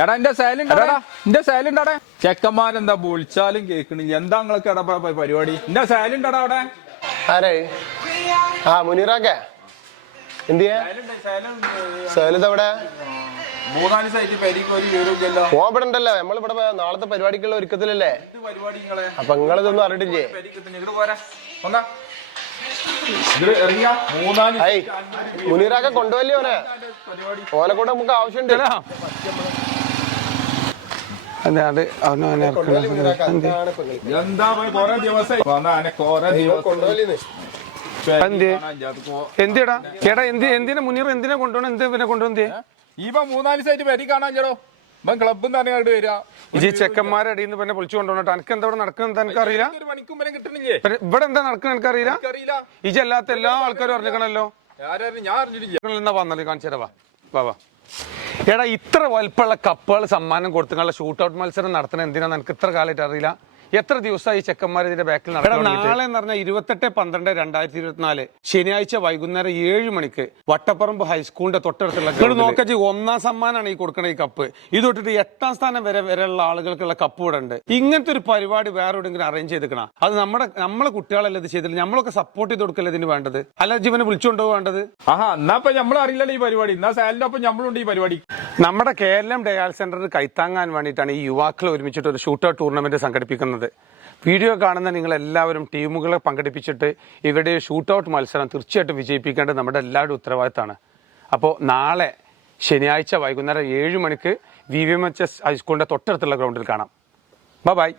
എടാ എന്റെ സൈലുണ്ടാടാ ചെക്കന്മാരെന്താ വിളിച്ചാലും കേക്കണില്ല. എന്താ നിങ്ങൾക്ക് എടാ പരിപാടി? എന്റെ സൈലുണ്ടാടാ അവിടെ. ആരേ? ആ മുനീറാക്കെ എന്തിയാ സേലിതവിടെ? ഓ ഇവിടെ ഉണ്ടല്ലോ. നമ്മളിവിടെ നാളത്തെ പരിപാടിക്കുള്ള ഒരുക്കത്തിലല്ലേ. അപ്പൊ നിങ്ങളിതൊന്നും അറിഞ്ഞിട്ടില്ലേ? മുനീറാക്കെ കൊണ്ടുപോലേ ഓനെ. ഓനെ കൂടെ നമുക്ക് ആവശ്യമുണ്ട്. എന്തിടാ ചേട്ടാ എന്തിനാ മുനീർ എന്തിനാ കൊണ്ടുപോകണം? എന്തിനെ കൊണ്ടുവന്നേ? ഇവ 3-4 ദിവസമായിട്ട് വരി കാണാൻ ചേടോ. ഇവൻ ക്ലബിൽ നിന്ന് തന്നെ വരിക. ഈ ചെക്കന്മാരെ അടിയിൽ നിന്ന് പിന്നെ പൊളിച്ചു കൊണ്ടുപോകണം. എനിക്ക് എന്താ ഇവിടെ നടക്കുന്നത് എനിക്കറിയില്ല. ഇവിടെ എന്താ നടക്കുന്നത് എനിക്കറിയില്ല. ഈ അല്ലാത്ത എല്ലാ ആൾക്കാരും അറിഞ്ഞിക്കണല്ലോ. ഞാൻ അറിഞ്ഞിട്ടില്ല. എന്നാ വന്നല്ലേ കാണിച്ചു തരാ. വാ എടാ ഇത്ര വലുപ്പമുള്ള കപ്പുകൾ സമ്മാനം കൊടുത്തുള്ള ഷൂട്ട് ഔട്ട് മത്സരം നടത്തണം എന്തിനാന്ന് എനിക്ക് ഇത്ര കാലമായിട്ട് അറിയില്ല. എത്ര ദിവസമായി ചെക്കന്മാർ ഇതിന്റെ ബാക്കിൽ നടക്കണം. നാളെ എന്ന് പറഞ്ഞാൽ 28/12/2024 ശനിയാഴ്ച വൈകുന്നേരം 7 മണിക്ക് വട്ടപ്പറമ്പ് ഹൈസ്കൂളിന്റെ തൊട്ടടുത്തുള്ള നോക്കി 1ാം സമ്മാനമാണ് ഈ കൊടുക്കണ ഈ കപ്പ്. ഇത് തൊട്ടിട്ട് 8ാം സ്ഥാനം വരെയുള്ള ആളുകൾക്കുള്ള കപ്പ് ഇവിടെ ഉണ്ട്. ഇങ്ങനത്തെ ഒരു പരിപാടി വേറെ എവിടെയെങ്കിലും അറേഞ്ച് ചെയ്തിക്കണം. അത് നമ്മളെ കുട്ടികളല്ലേ ഇത് ചെയ്തില്ല. നമ്മളൊക്കെ സപ്പോർട്ട് ചെയ്ത് കൊടുക്കല്ലേ ഇതിന് വേണ്ടത്. അല്ല ജീവനെ വിളിച്ചുകൊണ്ടോ വേണ്ടത്. എന്നാ നമ്മൾ അറിയില്ലല്ലോ ഈ പരിപാടി. എന്നാ സാലിന്റെ ഒപ്പം നമ്മളുണ്ട് ഈ പരിപാടി. നമ്മുടെ കേരളം ഡയാൽ സെന്ററിന് കൈത്താങ്ങാൻ വേണ്ടിയിട്ടാണ് ഈ യുവാക്കൾ ഒരുമിച്ചിട്ട് ഒരു ഷൂട്ട് ഔട്ട് ടൂർണമെന്റ് സംഘടിപ്പിക്കുന്നത്. വീഡിയോ കാണുന്ന നിങ്ങൾ എല്ലാവരും ടീമുകളെ പങ്കെടുപ്പിച്ചിട്ട് ഇവരുടെ ഷൂട്ട് ഔട്ട് മത്സരം തീർച്ചയായിട്ടും വിജയിപ്പിക്കേണ്ടത് നമ്മുടെ എല്ലാവരുടെ ഉത്തരവാദിത്തമാണ്. അപ്പോൾ നാളെ ശനിയാഴ്ച വൈകുന്നേരം 7 മണിക്ക് VVMHS ഹൈസ്കൂളിന്റെ തൊട്ടടുത്തുള്ള ഗ്രൗണ്ടിൽ കാണാം. ബൈ.